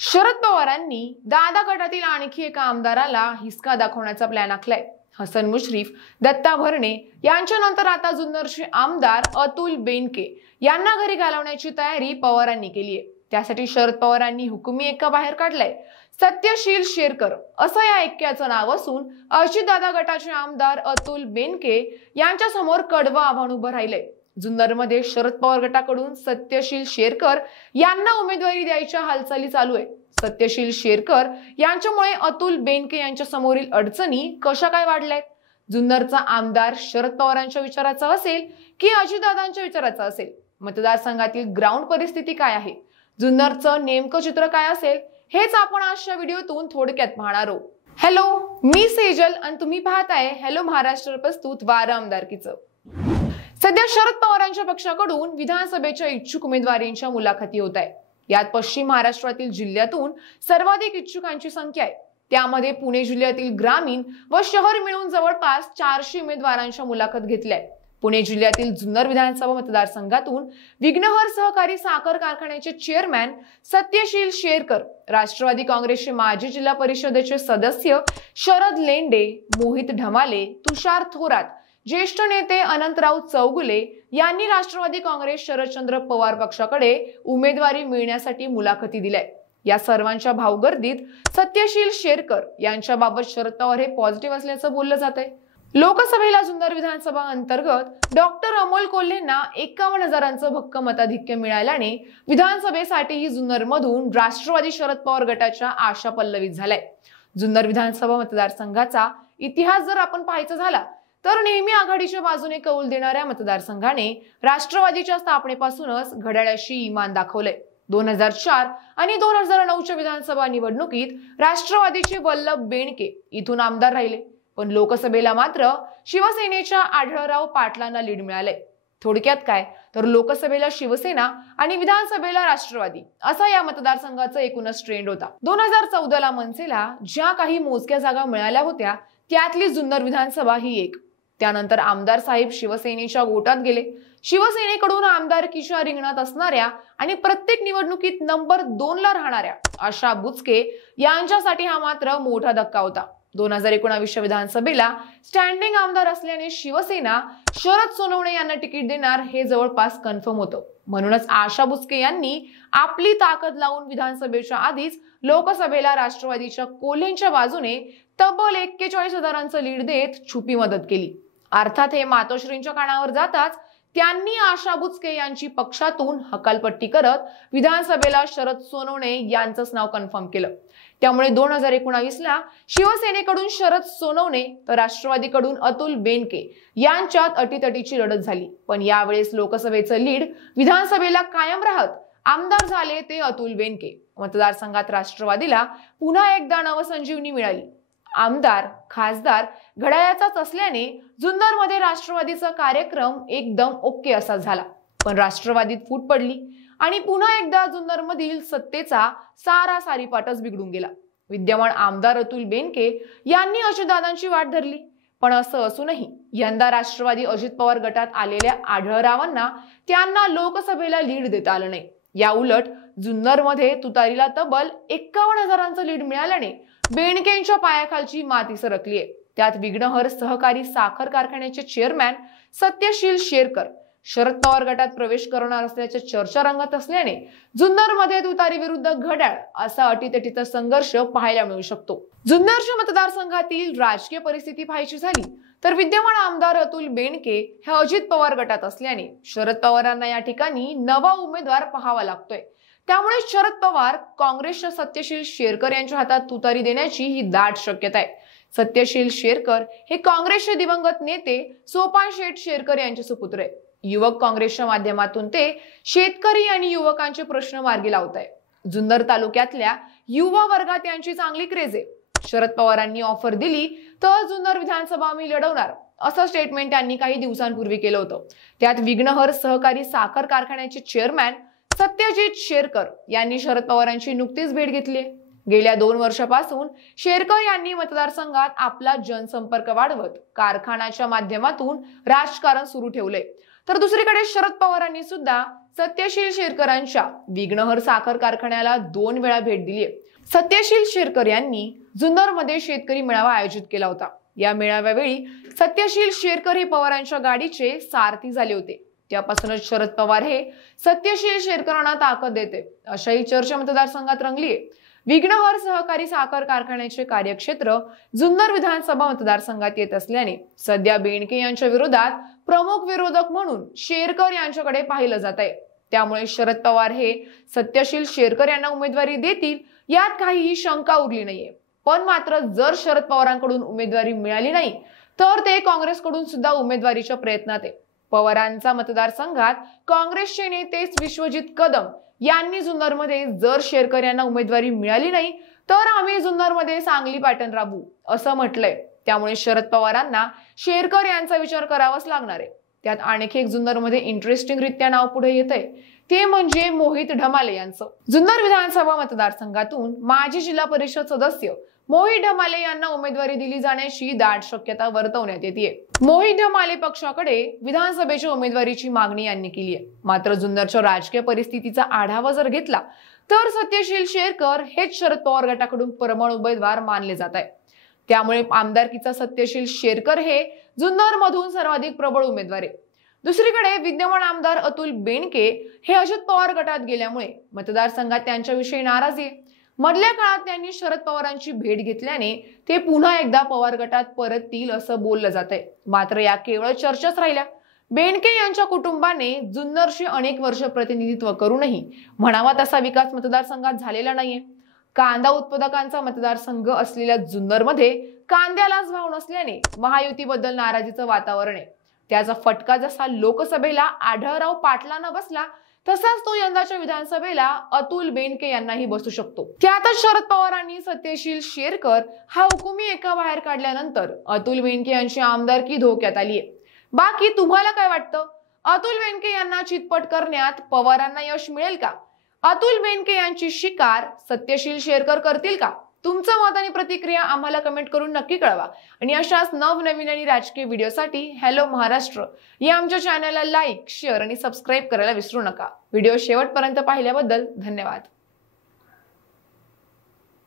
शरद पवारांनी दादा गटातील आणखी एका आमदाराला हिसका दाखवण्याचा प्लॅन आखलाय। हसन मुश्रीफ, दत्ता भरणे यांच्यानंतर आता जुन्नरचे आमदार अतुल बेनके यांना घरी घालवण्याची तयारी पवारांनी केली आहे। त्यासाठी शरद पवारांनी हुकुमी एक्का बाहेर काढलाय। सत्यशील शेरकर असं या एक्क्याचं नाव असून अजितदादा गटाचे आमदार अतुल बेनके यांच्या समोर कडवं आव्हान उभं राहिलंय। जुन्नरमध्ये शरद पवार गटाकडून सत्यशील शेरकर यांना उमेदवारी द्यायच्या हालचाली चालू आहे। सत्यशील शेरकर यांच्यामुळे अतुल बेनके यांच्या समोरील अडचणी कशा काय वाढल्यात? जुन्नरचा आमदार शरद पवारांच्या विचाराचा असेल की अजितदादांच्या विचाराचा असेल? मतदारसंघातील ग्राउंड परिस्थिती काय आहे? जुन्नरचं नेमकं चित्र काय असेल हेच आपण आजच्या व्हिडिओतून थोडक्यात पाहणार आहोत। हॅलो, मी सेजल आणि तुम्ही पाहताय हॅलो महाराष्ट्र प्रस्तुत वारं आमदारकीचं। सध्या शरद पवारांच्या पक्षाकडून विधानसभेच्या इच्छुक उमेदवारांच्या मुलाखती होत आहे। यात पश्चिम महाराष्ट्रातील जिल्ह्यातून सर्वाधिक इच्छुकांची संख्या आहे। त्यामध्ये पुणे जिल्ह्यातील ग्रामीण व शहर मिळून जवळपास 400 उमेदवारांच्या मुलाखत घेतल्या। पुणे जिल्ह्यातील जुन्नर विधानसभा मतदारसंघातून विघ्नहर सहकारी साखर कारखान्याचे चेअरमॅन सत्यशील शेरकर, राष्ट्रवादी काँग्रेसचे माजी जिल्हा परिषदेचे सदस्य शरद लेंडे, मोहित ढमाले, तुषार थोरात, ज्येष्ठ नेते अनंतराव चौगुले यांनी राष्ट्रवादी काँग्रेस शरदचंद्र पवार पक्षाकडे उमेदवारी मिळण्यासाठी मुलाखती दिल्या। या सर्वांच्या भावगर्दीत सत्यशील शेरकर यांच्याबाबत शरद पवार हे पॉझिटिव्ह असल्याचं बोललं जात आहे। लोकसभेला जुन्नर विधानसभा अंतर्गत डॉक्टर अमोल कोल्हेंना 51,000चं भक्कम मताधिक्य मिळाल्याने विधानसभेसाठीही जुन्नरमधून राष्ट्रवादी शरद पवार गटाच्या आशा पल्लवित झालाय। जुन्नर विधानसभा मतदारसंघाचा इतिहास जर आपण पाहायचा झाला तर नेहमी आघाडीच्या बाजूने कौल देणाऱ्या मतदारसंघाने राष्ट्रवादीच्या स्थापनेपासूनच घड्याळाशी इमान दाखवलंय। 2004 आणि 2009च्या विधानसभा निवडणुकीत राष्ट्रवादीचे वल्लभ बेनके इथून आमदार राहिले, पण लोकसभेला मात्र शिवसेनेच्या आढळराव पाटलांना लीड मिळाले। थोडक्यात काय तर लोकसभेला शिवसेना आणि विधानसभेला राष्ट्रवादी असा या मतदारसंघाचा एकूणच ट्रेंड होता। 2014ला मनसेला ज्या काही मोजक्या जागा मिळाल्या होत्या त्यातली जुन्नर विधानसभा ही एक। त्यानंतर आमदार साहेब शिवसेनेच्या गोटात गेले। शिवसेनेकडून आमदारकीच्या रिंगणात असणाऱ्या आणि प्रत्येक निवडणुकीत नंबर 2 ला राहणाऱ्या आशा बुचके यांच्यासाठी हा मात्र मोठा धक्का होता। 2019च्या विधानसभेला स्टँडिंग आमदार असल्याने शिवसेना शरद सोनवणे यांना तिकीट देणार हे जवळपास कन्फर्म होतं। म्हणूनच आशा बुचके यांनी आपली ताकद लावून विधानसभेच्या आधीच लोकसभेला राष्ट्रवादीच्या कोल्हेंच्या बाजूने तब्बल 41,000चं लीड देत छुपी मदत केली। अर्थात हे मातोश्रींच्या कानावर जाताच त्यांनी आशा बुचके यांची पक्षातून हकालपट्टी करत विधानसभेला शरद सोनवणे यांचंच नाव कन्फर्म केलं। त्यामुळे 2019ला शिवसेनेकडून शरद सोनवणे तर राष्ट्रवादीकडून अतुल बेनके यांच्यात अटीतटीची लढत झाली। पण यावेळेस लोकसभेचं लीड विधानसभेला कायम राहत आमदार झाले ते अतुल बेनके। मतदारसंघात राष्ट्रवादीला पुन्हा एकदा नवसंजीवनी मिळाली। आमदार खासदार घड्याळाचाच असल्याने जुन्नरमध्ये राष्ट्रवादीचा कार्यक्रम एकदम ओके असा झाला, पण राष्ट्रवादीत फूट पडली आणि पुन्हा एकदा जुन्नरमधील सत्तेचा सारा सारीपाटच बिघडून गेला। विद्यमान आमदार अतुल बेनके यांनी अजितदादांची वाट धरली, पण असं असूनही यंदा राष्ट्रवादी अजित पवार गटात आलेल्या आढळरावांना त्यांना लोकसभेला लीड देता आलं नाही। या उलट जुन्नरमध्ये तुतारीला तब्बल 51,000चं लीड मिळाल्याने बेनकेंच्या पायाखालची माती सरकलीये। त्यात विघ्नहर सहकारी साखर कारखान्याचे चेअरमॅन सत्यशील शेरकर शरद पवार गटात प्रवेश करणार असल्याच्या चर्चा रंगत असल्याने जुन्नरमध्ये तुतारी विरुद्ध घड्याळ असा अटीतटीचा संघर्ष पाहायला मिळू शकतो। जुन्नरच्या मतदारसंघातील राजकीय परिस्थिती पाहायची झाली तर विद्यमान आमदार अतुल बेनके हे अजित पवार गटात असल्याने शरद पवारांना या ठिकाणी नवा उमेदवार पाहावा लागतोय। त्यामुळे शरद पवार काँग्रेसच्या सत्यशील शेरकर यांच्या हातात तुतारी देण्याची ही दाट शक्यता आहे। सत्यशील शेरकर हे काँग्रेसचे दिवंगत नेते सोपान शेठ शेरकर यांचे सुपुत्र आहे। युवक काँग्रेसच्या माध्यमातून ते शेतकरी आणि युवकांचे प्रश्न मार्गी लावत आहे। जुन्नर तालुक्यातल्या युवा वर्गात यांची चांगली क्रेज आहे। शरद पवारांनी ऑफर दिली तर जुन्नर विधानसभा मी लढवणार असं स्टेटमेंट त्यांनी काही दिवसांपूर्वी केलं होतं। त्यात विघ्नहर सहकारी साखर कारखान्याचे चेअरमॅन सत्यजित शेरकर यांनी शरद पवारांची नुकतीच भेट घेतली। गेल्या 2 वर्षापासून शेरकर यांनी मतदारसंघात आपला जनसंपर्क वाढवत कारखान्याच्या माध्यमातून राजकारण सुरू ठेवले, तर दुसरीकडे शरद पवारांनी सुद्धा सत्यशील शेरकरांच्या विघ्नहर साखर कारखान्याला 2 वेळा भेट दिली आहे। सत्यशील शेरकर यांनी जुन्नरमध्ये शेतकरी मेळावा आयोजित केला होता। या मेळाव्यावेळी सत्यशील शेरकर हे पवारांच्या गाडीचे सारथी झाले होते। त्यापासूनच शरद पवार हे सत्यशील शेरकरांना ताकद देते अशाही चर्चा मतदारसंघात रंगली आहे। विघ्नहर सहकारी साखर कारखान्याचे कार्यक्षेत्र जुन्नर विधानसभा मतदारसंघात येत असल्याने सध्या बेंडके यांच्या विरोधात प्रमुख विरोधक म्हणून शेरकर यांच्याकडे पाहिलं जात आहे। त्यामुळे शरद पवार हे सत्यशील शेरकर यांना उमेदवारी देतील यात काहीही शंका उरली नाहीये। पण मात्र जर शरद पवारांकडून उमेदवारी मिळाली नाही तर ते काँग्रेसकडून सुद्धा उमेदवारीच्या प्रयत्नात आहे। पवारांचा मतदारसंघात काँग्रेसचे नेते विश्वजित कदम यांनी जुन्नरमध्ये जर शेरकर यांना उमेदवारी मिळाली नाही तर आम्ही जुन्नरमध्ये सांगली पॅटर्न राबवू असं म्हटलंय। त्यामुळे शरद पवारांना शेरकर यांचा विचार करावाच लागणार आहे। त्यात आणखी एक जुन्नरमध्ये इंटरेस्टिंग रित्या नाव पुढे येतंय ते म्हणजे मोहित ढमाले यांचं। जुन्नर विधानसभा मतदारसंघातून माजी जिल्हा परिषद सदस्य मोहित ढमाले यांना उमेदवारी दिली जाण्याची दाट शक्यता वर्तवण्यात येते। मोहित ढमाले पक्षाकडे विधानसभेच्या उमेदवारीची मागणी यांनी केली आहे। मात्र जुन्नरच्या राजकीय परिस्थितीचा आढावा जर घेतला तर सत्यशील शेरकर हेच शरद पवार गटाकडून परमाणु उमेदवार मानले जात आहे। त्यामुळे आमदारकीचा सत्यशील शेरकर हे जुन्नर मधून सर्वाधिक प्रबळ उमेदवार आहे। दुसरीकडे विद्यमान आमदार अतुल बेनके हे अजित पवार गटात गेल्यामुळे मतदारसंघात त्यांच्याविषयी नाराजी आहे। मधल्या काळात त्यांनी शरद पवारांची भेट घेतल्याने ते पुन्हा एकदा पवार गटात परततील असं बोललं जात आहे। मात्र या केवळ चर्चाच राहिल्या। बेनके यांच्या कुटुंबाने जुन्नरचे अनेक वर्ष प्रतिनिधित्व करूनही म्हणावा तसा विकास मतदारसंघात झालेला नाहीये। कांदा उत्पादकांचा मतदारसंघ असलेल्या जुन्नरमध्ये कांद्यालाच भाव नसल्याने महायुतीबद्दल नाराजीचं वातावरण आहे। त्याचा फटका जसा लोकसभेला आढळराव पाटलांना बसला तसाच तो यंदाच्या विधानसभेला अतुल बेनके यांनाही बसू शकतो। त्यातच शरद पवारांनी सत्यशील शेरकर हा हुकुमी एका बाहेर काढल्यानंतर अतुल बेनके यांची आमदारकी धोक्यात आली आहे। बाकी तुम्हाला काय वाटतं? अतुल बेनके यांना चितपट करण्यात पवारांना यश मिळेल का? अतुल बेनके यांची शिकार सत्यशील शेरकर करतील का? तुमचं मत आणि प्रतिक्रिया आम्हाला कमेंट करून नक्की कळवा। आणि अशाच नवनवीन आणि राजकीय व्हिडिओसाठी हॅलो महाराष्ट्र या आमच्या चॅनलला लाईक, शेअर आणि सबस्क्राईब करायला विसरू नका। व्हिडिओ शेवटपर्यंत पाहिल्याबद्दल धन्यवाद।